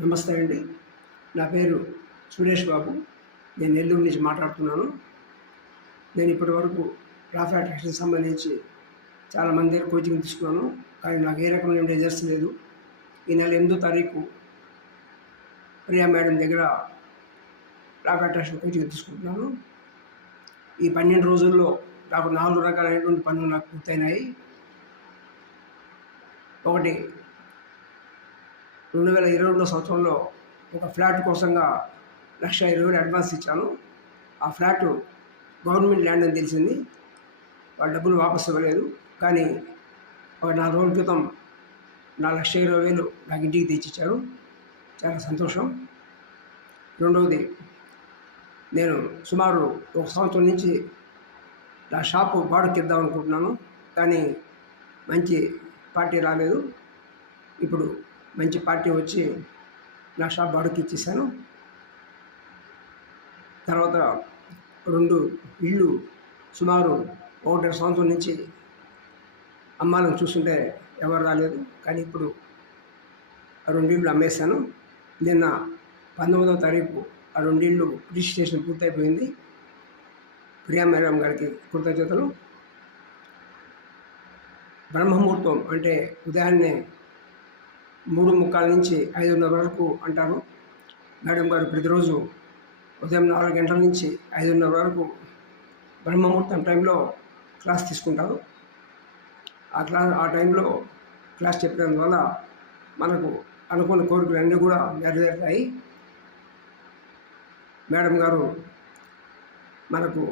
నమస్తే అండి. నా పేరు సురేష్ బాబు. నేను నెల్లూరు నుంచి మాట్లాడుతున్నాను. నేను ఇప్పటివరకు లా ఆఫ్ అట్రాక్షన్‌కి సంబంధించి చాలా మంది దగ్గర కోచింగ్ తీసుకున్నాను. కానీ నాకు ఏ రకమైన రిజల్ట్స్ లేదు. ఈ నెల 8దో తారీఖు ప్రియా మేడం దగ్గర లా ఆఫ్ అట్రాక్షన్ కోచింగ్ తీసుకుంటున్నాను. ఈ 12 రోజుల్లో నాకు 4 రకాలైనటువంటి పనులు నాకు పూర్తయినాయి. ఒకటి 2022 సంవత్సరంలో ఒక ఫ్లాట్ కోసంగా 1,20,000 అడ్వాన్స్ ఇచ్చాను. ఆ ఫ్లాటు గవర్నమెంట్ ల్యాండ్ అని తెలిసింది. వాళ్ళు డబ్బులు వాపసు ఇవ్వలేదు. కానీ ఒక 4 రోజుల క్రితం నా 1,20,000 నాకు ఇంటికి తెచ్చిచ్చారు. చాలా సంతోషం. రెండవది, నేను సుమారు 1 సంవత్సరం నుంచి నా షాపు బాడుగకి ఇద్దాం అనుకుంటున్నాను. కానీ మంచి పార్టీ రాలేదు. ఇప్పుడు మంచి పార్టీ వచ్చి నా షాప్ బాడుగకి ఇచ్చేసాను. తర్వాత 2 ఇళ్ళు సుమారు 1.5 సంవత్సరం నుంచి అమ్మాలని చూస్తుంటే ఎవరు రాలేదు. కానీ ఇప్పుడు ఆ 2 ఇళ్ళు అమ్మేశాను. నిన్న 19వ తారీఖు ఆ 2 ఇళ్ళు రిజిస్ట్రేషన్ పూర్తయిపోయింది. ప్రియా మేడం గారికి కృతజ్ఞతలు. బ్రహ్మముహూర్తం అంటే ఉదయాన్నే 3:45 నుంచి 5:30 వరకు అంటారు. మేడం గారు ప్రతిరోజు ఉదయం 4 గంటల నుంచి 5:30 వరకు బ్రహ్మముహూర్తం టైంలో క్లాస్ తీసుకుంటారు. ఆ టైంలో క్లాస్ చెప్పడం వల్ల మనకు అనుకున్న కోరికలన్నీ కూడా నెరవేరుతాయి. మేడం గారు మనకు